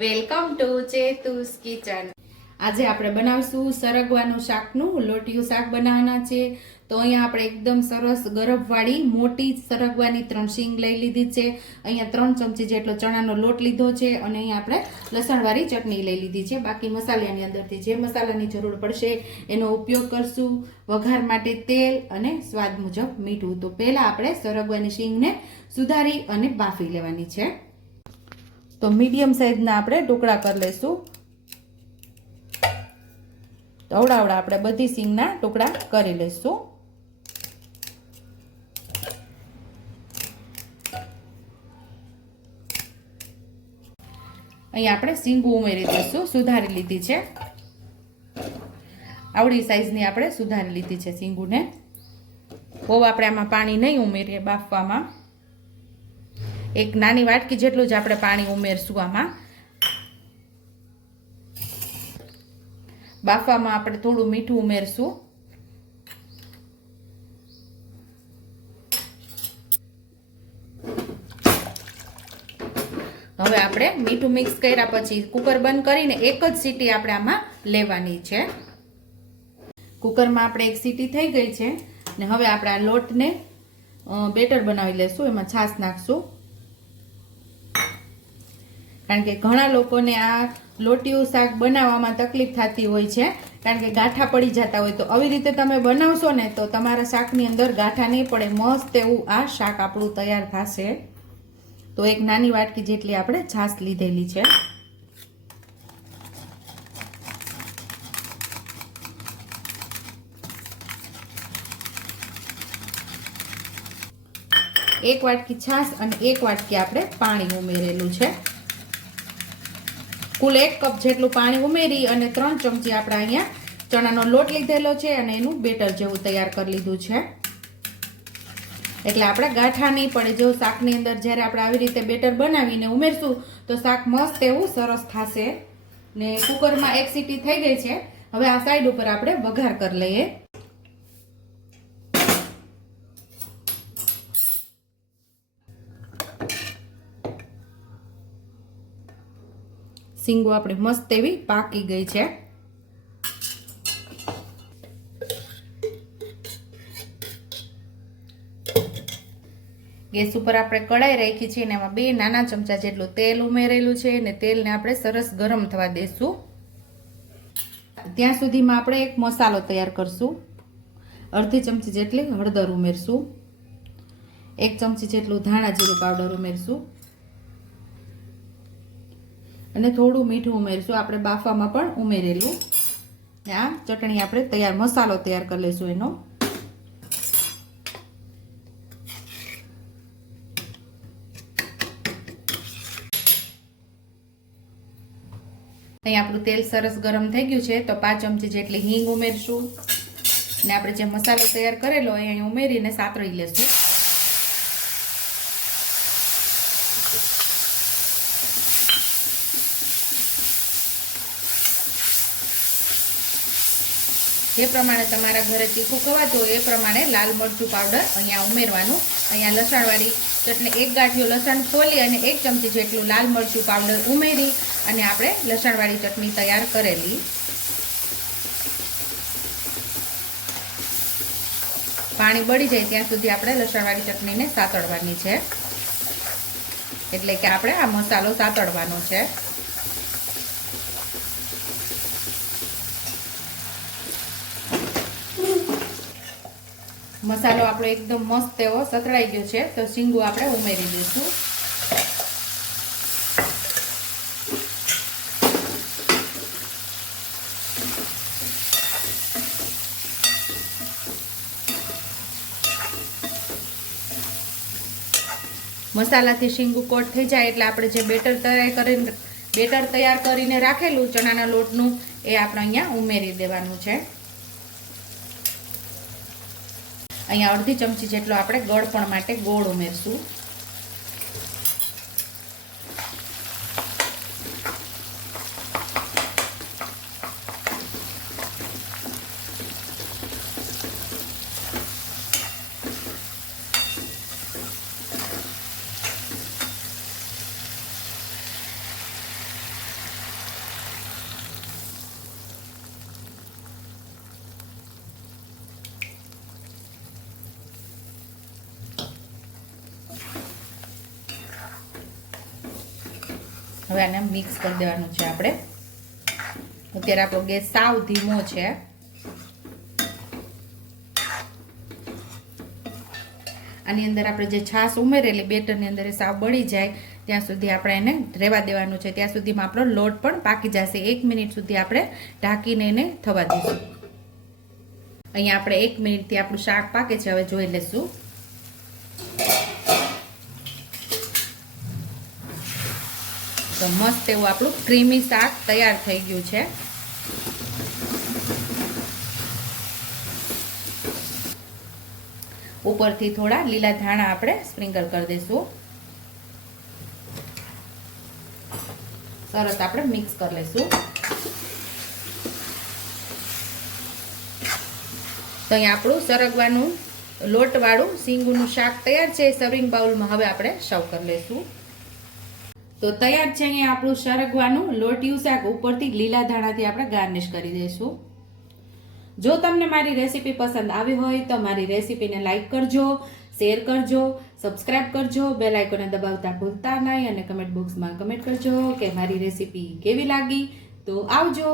Welcome to ચેતુસ kitchen. આજે આપણે બનાવશું સરગવાનું શાકનું લોટિયું શાક બનાવવાના છે। તો અહીંયા આપણે એકદમ સરસ ગરફવાળી મોટી સરગવાની 3 શીંગ લઈ લીધી છે। અહીંયા 3 ચમચી જેટલો ચણાનો લોટ લીધો છે અને અહીંયા આપણે લસણવાળી ચટણી લઈ લીધી છે। બાકી મસાલાની અંદરથી જે મસાલાની જરૂર પડશે એનો ઉપયોગ કરશું। વઘાર માટે તેલ અને સ્વાદ મુજબ મીઠું। તો પહેલા આપણે સરગવાની શીંગને સુધારી અને બાફી લેવાની છે। તો મીડિયમ સાઈઝના આપણે ટુકડા કરી લઈશું। અવડા આપણે બધી શીંગના ટુકડા કરી લઈશું। અહીં આપણે શીંગું ઉમેરી દઈશું। સુધારી લીધી છે, આવડી સાઈઝની આપણે સુધારી લીધી છે શીંગુને। બહુ આપણે આમાં પાણી નહીં ઉમેરીએ બાફવામાં, એક નાની વાટકી જેટલું જ આપણે પાણી ઉમેરશું આમાં। બાફવામાં આપણે થોડું મીઠું ઉમેરશું। હવે આપણે મીઠું મિક્સ કર્યા પછી કુકર બંધ કરીને એક જ સીટી આપણે આમાં લેવાની છે। કુકરમાં આપણે એક સીટી થઈ ગઈ છે ને હવે આપણે આ લોટને બેટર બનાવી લેશું। એમાં છાશ નાખશું, કારણ કે ઘણા લોકોને આ લોટિયું શાક બનાવવામાં તકલીફ થતી હોય છે, કારણ કે ગાંઠા પડી જતા હોય। તો આવી રીતે તમે બનાવશો ને તો તમારા શાકની અંદર ગાંઠા નહીં પડે, મસ્ત એવું આ શાક આપણું તૈયાર થશે। તો એક નાની વાટકી જેટલી આપણે છાશ લીધેલી છે। એક વાટકી છાશ અને એક વાટકી આપણે પાણી ઉમેરેલું છે। કુલ 1 કપ જેટલું પાણી ઉમેરી અને 3 ચમચી આપણે અહીંયા ચણાનો લોટ લીધેલો છે અને એનું બેટર જેવું તૈયાર કરી લીધું છે। એટલે આપણે ગાંઠા નહીં પડે। જો શાકની અંદર જ્યારે આપણે આવી રીતે બેટર બનાવીને ઉમેરશું તો શાક મસ્ત એવું સરસ થશે। ને કુકરમાં એક સીટી થઈ ગઈ છે। હવે આ સાઈડ ઉપર આપણે વઘાર કરી લઈએ। શીંગો આપણે મસ્ત એવી પાકી ગઈ છે। ગેસ ઉપર આપણે કડાઈ રાખી છે અને એમાં 2 નાના ચમચા જેટલું તેલ ઉમેરેલું છે અને તેલને આપણે સરસ ગરમ થવા દેશું। ત્યાં સુધીમાં આપણે એક મસાલો તૈયાર કરશું। અડધી ચમચી જેટલી હળદર ઉમેરશું, 1 ચમચી જેટલું ધાણા જીરું પાવડર ઉમેરશું અને થોડું મીઠું ઉમેરશું। આપણે બાફામાં પણ ઉમેરેલું। આ ચટણી આપણે તૈયાર મસાલો તૈયાર કરી લઈશું એનો। અહીં આપણું તેલ સરસ ગરમ થઈ ગયું છે તો 5 ચમચી જેટલી હિંગ ઉમેરશું અને આપણે જે મસાલો તૈયાર કરેલો હોય અહીં ઉમેરીને સાતળી લેશું। જે પ્રમાણે તમારા ઘરે તીખું ખવાતું હોય એ પ્રમાણે લાલ મરચું પાવડર અહીંયા ઉમેરવાનું। અહીંયા લસણવાળી ચટણી 1 ગાંઠિયો લસણ ફોલી અને 1 ચમચી જેટલું લાલ મરચું પાવડર ઉમેરી અને આપણે લસણવાળી ચટણી તૈયાર કરેલી। પાણી બળી જાય ત્યાં સુધી આપણે લસણવાળી ચટણીને સાતળવાની છે, એટલે કે આપણે આ મસાલો સાતળવાનો છે। મસાલો આપણો એકદમ મસ્ત એવો સતળાઈ ગયો છે તો શીંગું આપણે ઉમેરી દઈશું। મસાલાથી શીંગું કોટ થઈ જાય એટલે આપણે જે બેટર તૈયાર કરીને રાખેલું ચણાના લોટનું એ આપણે અહીંયા ઉમેરી દેવાનું છે। અહીંયા અડધી ચમચી જેટલો આપણે ગળપણ માટે ગોળ ઉમેરશું। હવે આને મિક્સ કરી દેવાનું છે આપણે. અત્યારે આપણો ગેસ સાવ ધીમો છે. આની અંદર આપણે જે છાશ ઉમેરેલી બેટરની અંદર સાવ બળી જાય ત્યાં સુધી આપણે એને રહેવા દેવાનું છે. ત્યાં સુધીમાં આપણો લોટ પણ પાકી જશે. 1 મિનિટ સુધી આપણે ઢાંકીને એને થવા દઈશું. અહીંયા આપણે 1 મિનિટથી આપણું શાક પાકે છે. હવે જોઈ લેશું. તો મસ્ત એવું આપણું ક્રીમી શાક તૈયાર થઈ ગયું છે. ઉપરથી થોડા લીલા ધાણા આપણે સ્પ્રિંકલ કરી દઈશું. સરસ આપણે મિક્સ કરી લઈશું. તો અહીંયા આપણું સરગવાનું લોટવાળું શીંગુનું શાક તૈયાર છે. સર્વિંગ બાઉલમાં હવે આપણે સર્વ કરી લઈશું. તો તૈયાર છે અહીંયા આપણું સરગવાનું લોટિયું શાક. ઉપરથી લીલા ધાણાથી આપણે ગાર્નિશ કરી દઈશું. જો તમને મારી રેસીપી પસંદ આવી હોય તો મારી રેસીપીને લાઈક કરજો, શેર કરજો, સબસ્ક્રાઇબ કરજો, બેલ આઇકોનને દબાવતા ભૂલતા નહીં અને કમેન્ટ બોક્સમાં કમેન્ટ કરજો કે મારી રેસીપી કેવી લાગી. તો આવજો.